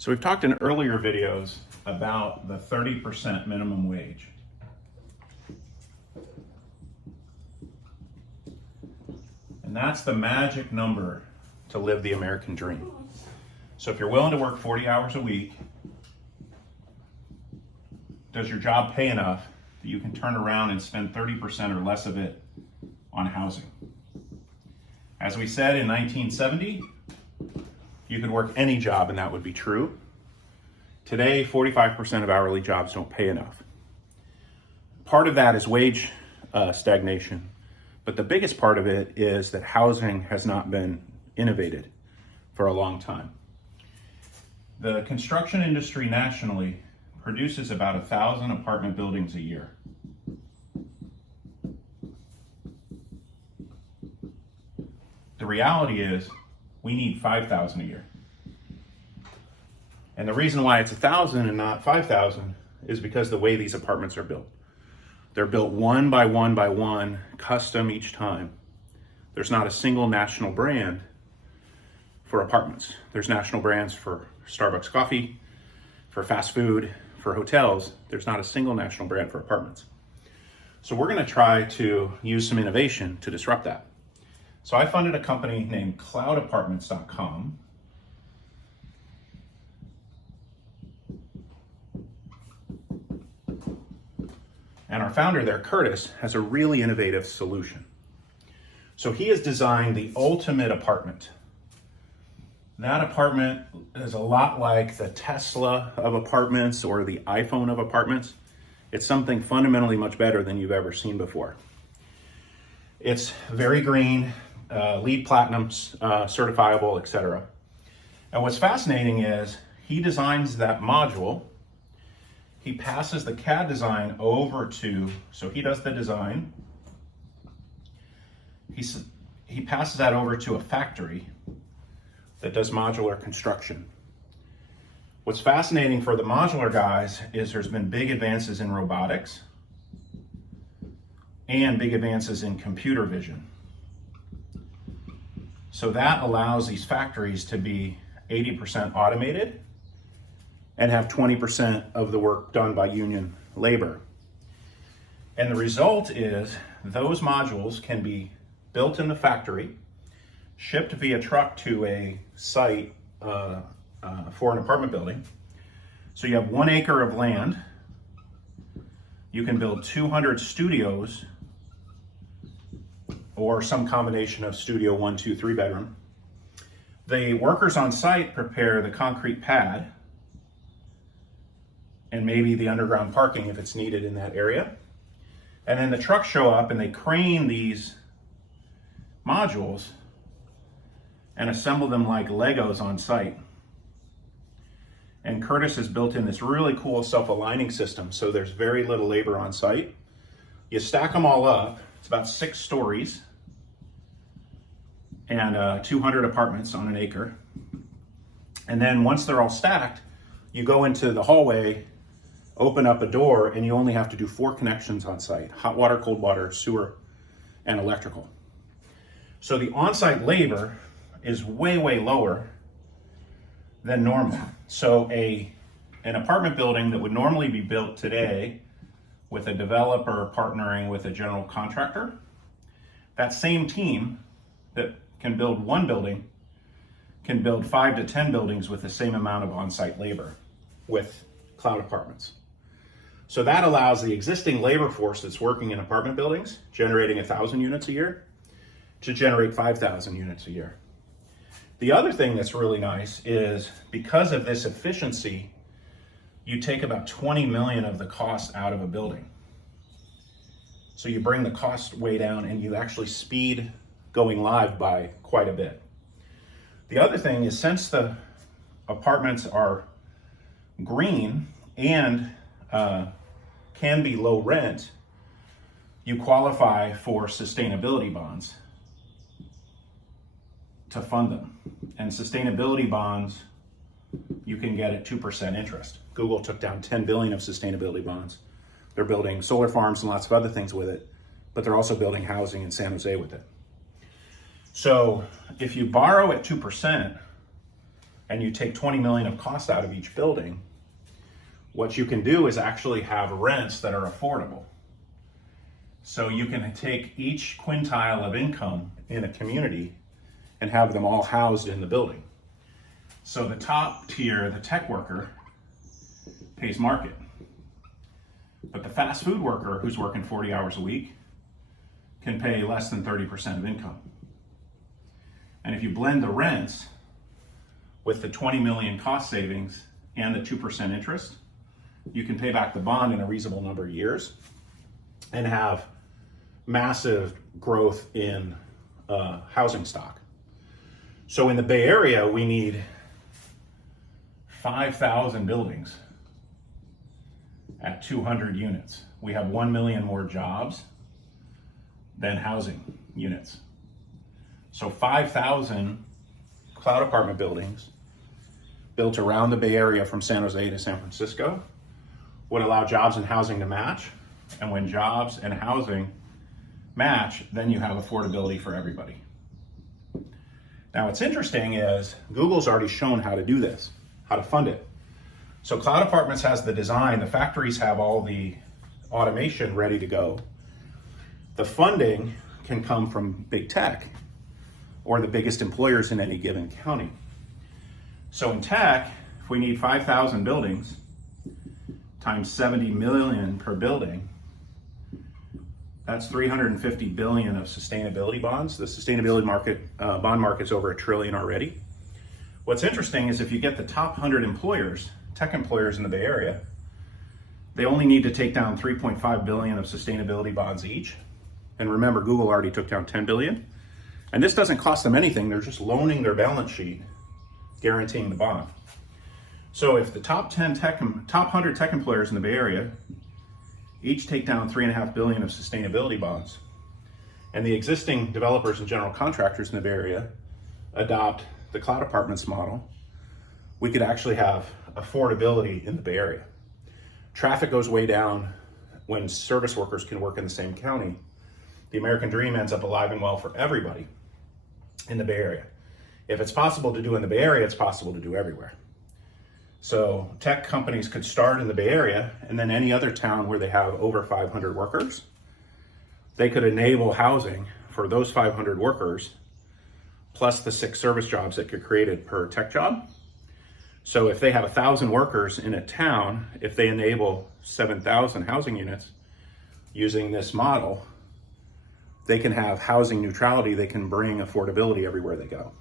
So we've talked in earlier videos about the 30% minimum wage. And that's the magic number to live the American dream. So if you're willing to work 40 hours a week, does your job pay enough that you can turn around and spend 30% or less of it on housing? As we said in 1970, you could work any job and that would be true. Today, 45% of hourly jobs don't pay enough. Part of that is wage stagnation, but the biggest part of it is that housing has not been innovated for a long time. The construction industry nationally produces about 1,000 apartment buildings a year. The reality is we need 5,000 a year. And the reason why it's 1,000 and not 5,000 is because the way these apartments are built. They're built one by one by one, custom each time. There's not a single national brand for apartments. There's national brands for Starbucks coffee, for fast food, for hotels. There's not a single national brand for apartments. So we're gonna try to use some innovation to disrupt that. So I funded a company named cloudapartments.com. And our founder there, Curtis, has a really innovative solution. So he has designed the ultimate apartment. That apartment is a lot like the Tesla of apartments or the iPhone of apartments. It's something fundamentally much better than you've ever seen before. It's very green, LEED Platinum certifiable, etc. And what's fascinating is he designs that module. He passes the CAD design over to, so he does the design. He passes that over to a factory that does modular construction. What's fascinating for the modular guys is there's been big advances in robotics and big advances in computer vision. So that allows these factories to be 80% automated and have 20% of the work done by union labor. And the result is those modules can be built in the factory, shipped via truck to a site for an apartment building. So you have 1 acre of land. You can build 200 studios or some combination of studio 1, 2, 3 bedroom. The workers on site prepare the concrete pad and maybe the underground parking if it's needed in that area. And then the trucks show up and they crane these modules and assemble them like Legos on site. And Curtis has built in this really cool self-aligning system, so there's very little labor on site. You stack them all up, it's about 6 stories and 200 apartments on an acre. And then once they're all stacked, you go into the hallway, open up a door, and you only have to do 4 connections on site: hot water, cold water, sewer, and electrical. So the on-site labor is way, way lower than normal. So an apartment building that would normally be built today with a developer partnering with a general contractor, that same team that can build 1 building can build 5 to 10 buildings with the same amount of on-site labor with cloud apartments. So that allows the existing labor force that's working in apartment buildings, generating 1,000 units a year, to generate 5,000 units a year. The other thing that's really nice is because of this efficiency, you take about 20 million of the cost out of a building. So you bring the cost way down and you actually speed going live by quite a bit. The other thing is, since the apartments are green and can be low rent, you qualify for sustainability bonds to fund them. And sustainability bonds, you can get at 2% interest. Google took down 10 billion of sustainability bonds. They're building solar farms and lots of other things with it, but they're also building housing in San Jose with it. So if you borrow at 2%, and you take 20 million of costs out of each building, what you can do is actually have rents that are affordable. So you can take each quintile of income in a community and have them all housed in the building. So the top tier, the tech worker, pays market. But the fast food worker who's working 40 hours a week can pay less than 30% of income. And if you blend the rents with the 20 million cost savings and the 2% interest, you can pay back the bond in a reasonable number of years and have massive growth in housing stock. So in the Bay Area, we need 5,000 buildings at 200 units. We have 1 million more jobs than housing units. So 5,000 cloud apartment buildings built around the Bay Area from San Jose to San Francisco would allow jobs and housing to match. And when jobs and housing match, then you have affordability for everybody. Now, what's interesting is Google's already shown how to do this, how to fund it. So Cloud Apartments has the design, the factories have all the automation ready to go. The funding can come from big tech or the biggest employers in any given county. So in tech, if we need 5,000 buildings times 70 million per building, that's 350 billion of sustainability bonds. The sustainability market, bond market's over $1 trillion already. What's interesting is if you get the top 100 employers, tech employers in the Bay Area, they only need to take down 3.5 billion of sustainability bonds each. And remember, Google already took down 10 billion. And this doesn't cost them anything. They're just loaning their balance sheet, guaranteeing the bond. So if the top 100 tech employers in the Bay Area each take down 3.5 billion of sustainability bonds, and the existing developers and general contractors in the Bay Area adopt the cloud apartments model, we could actually have affordability in the Bay Area. Traffic goes way down when service workers can work in the same county. The American dream ends up alive and well for everybody in the Bay Area. If it's possible to do in the Bay Area, it's possible to do everywhere. So tech companies could start in the Bay Area, and then any other town where they have over 500 workers, they could enable housing for those 500 workers, plus the 6 service jobs that get created per tech job. So if they have 1,000 workers in a town, if they enable 7,000 housing units using this model, they can have housing neutrality. They can bring affordability everywhere they go.